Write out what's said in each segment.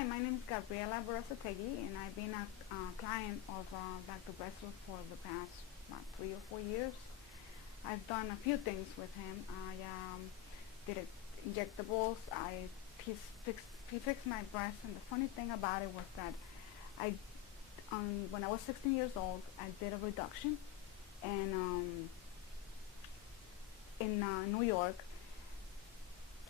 Hi, my name is Gabriela Barasategui, and I've been a client of Dr. Breslov for the past about 3 or 4 years. I've done a few things with him. I did injectables. He fixed my breast, and the funny thing about it was that when I was 16 years old, I did a reduction, and in New York.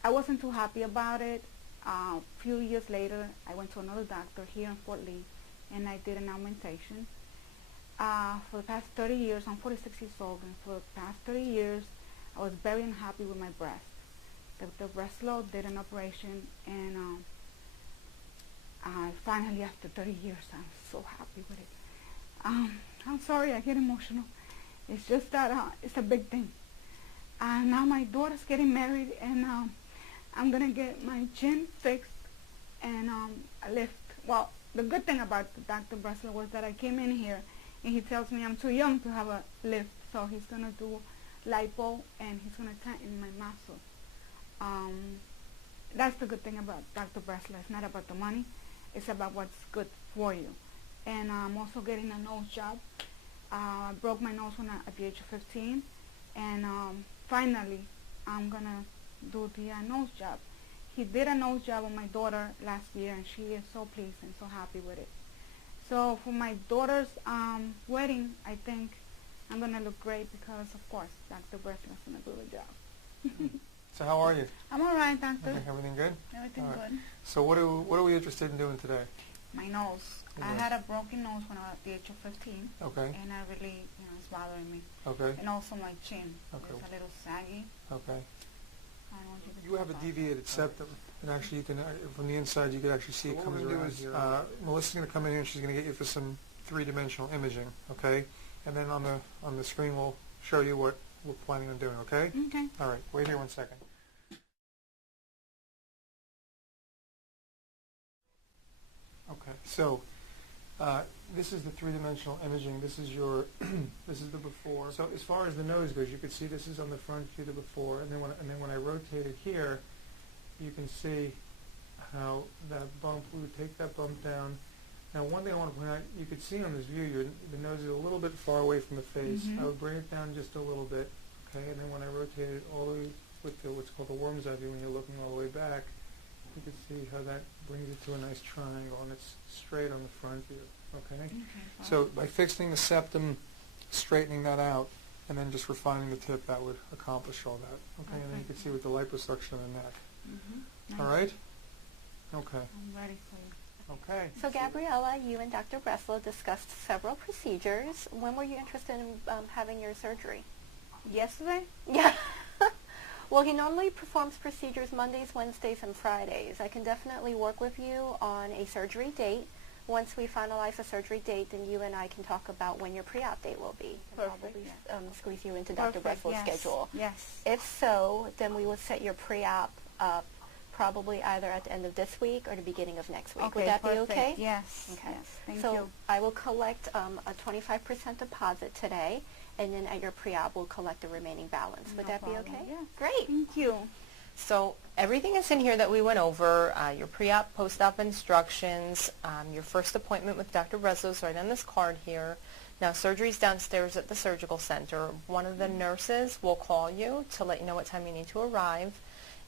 I wasn't too happy about it. A few years later, I went to another doctor here in Fort Lee, and I did an augmentation. For the past 30 years, I'm 46 years old, and for the past 30 years, I was very unhappy with my breast. Dr. Breslov did an operation, and I finally, after 30 years, I'm so happy with it. I'm sorry, I get emotional. It's just that it's a big thing. Now my daughter's getting married, and I'm gonna get my chin fixed and a lift. Well, the good thing about Dr. Breslov was that I came in here and he tells me I'm too young to have a lift, so he's gonna do lipo and he's gonna tighten my muscle. That's the good thing about Dr. Breslov. It's not about the money, it's about what's good for you. And I'm also getting a nose job. I broke my nose at the age of 15, and finally I'm gonna do the nose job. He did a nose job on my daughter last year, and she is so pleased and so happy with it. So for my daughter's wedding, I think I'm gonna look great because, of course, Dr. Breslov is gonna do the job. So how are you? I'm all right, doctor. Okay, everything good? Everything right. good. So what are we interested in doing today? My nose. I had a broken nose when I was at the age of 15. Okay. And I really, it's bothering me. Okay. And also my chin. Okay. It's a little saggy. Okay. I don't know if You have a deviated septum, and actually you can, from the inside, you can actually see it comes around here. Melissa's going to come in here and she's going to get you for some three-dimensional imaging, okay? And then on the screen we'll show you what we're planning on doing, okay? Okay. All right. Wait here 1 second. Okay. So this is the three-dimensional imaging. This is your this is the before. So as far as the nose goes, you can see this is on the front view, the before, and then when I rotate it here, you can see how that bump, we would take that bump down. Now one thing I want to point out, you could see on this view, the nose is a little bit far away from the face. I would bring it down just a little bit, okay, and then when I rotate it all the way with what's called the worm's eye view, when you're looking all the way back, you can see how that brings it to a nice triangle, and it's straight on the front view, okay? So by fixing the septum, straightening that out, and then just refining the tip, that would accomplish all that, okay? And then you can see with the liposuction of the neck. All right? Okay. I'm ready for you. Okay. So Gabriela, you and Dr. Breslov discussed several procedures. When were you interested in having your surgery? Yesterday? Yeah. Well, he normally performs procedures Mondays, Wednesdays, and Fridays. I can definitely work with you on a surgery date. Once we finalize a surgery date, then you and I can talk about when your pre-op date will be. Perfect. Probably squeeze you into Dr. Breslov's schedule. Yes. If so, then we would set your pre-op up probably either at the end of this week or the beginning of next week. Okay, would that perfect. be okay? Yes. Okay. Yes. Thank so you. I will collect a 25% deposit today, and then at your pre-op we'll collect the remaining balance. Would that be okay? Yeah. Great. Thank you. So everything is in here that we went over, your pre-op, post-op instructions, your first appointment with Dr. Breslov is right on this card here. Now surgery's downstairs at the surgical center. One of the nurses will call you to let you know what time you need to arrive.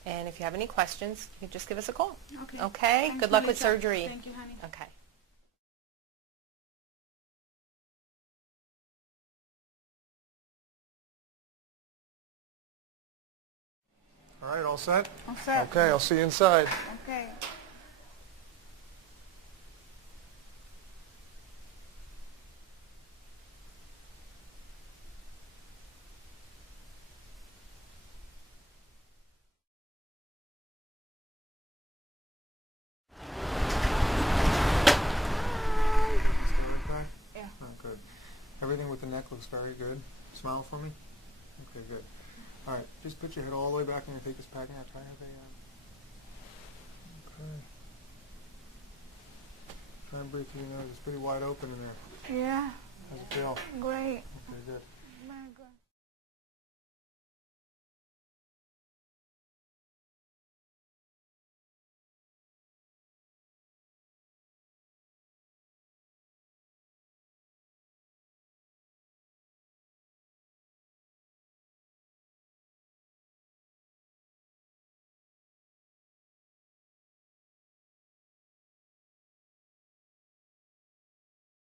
And if you have any questions, you can just give us a call. Okay. Okay? Thanks, Good luck with Melissa. surgery. Thank you, honey. Okay. All right, all set? All set. Okay, I'll see you inside. Okay. Okay? Yeah. Oh, good. Everything with the neck looks very good. Smile for me. Okay, good. All right, just put your head all the way back and take this packing out. Try to have okay. Try and breathe through your nose. It's pretty wide open in there. Yeah. How's it feel? Great. Okay, good.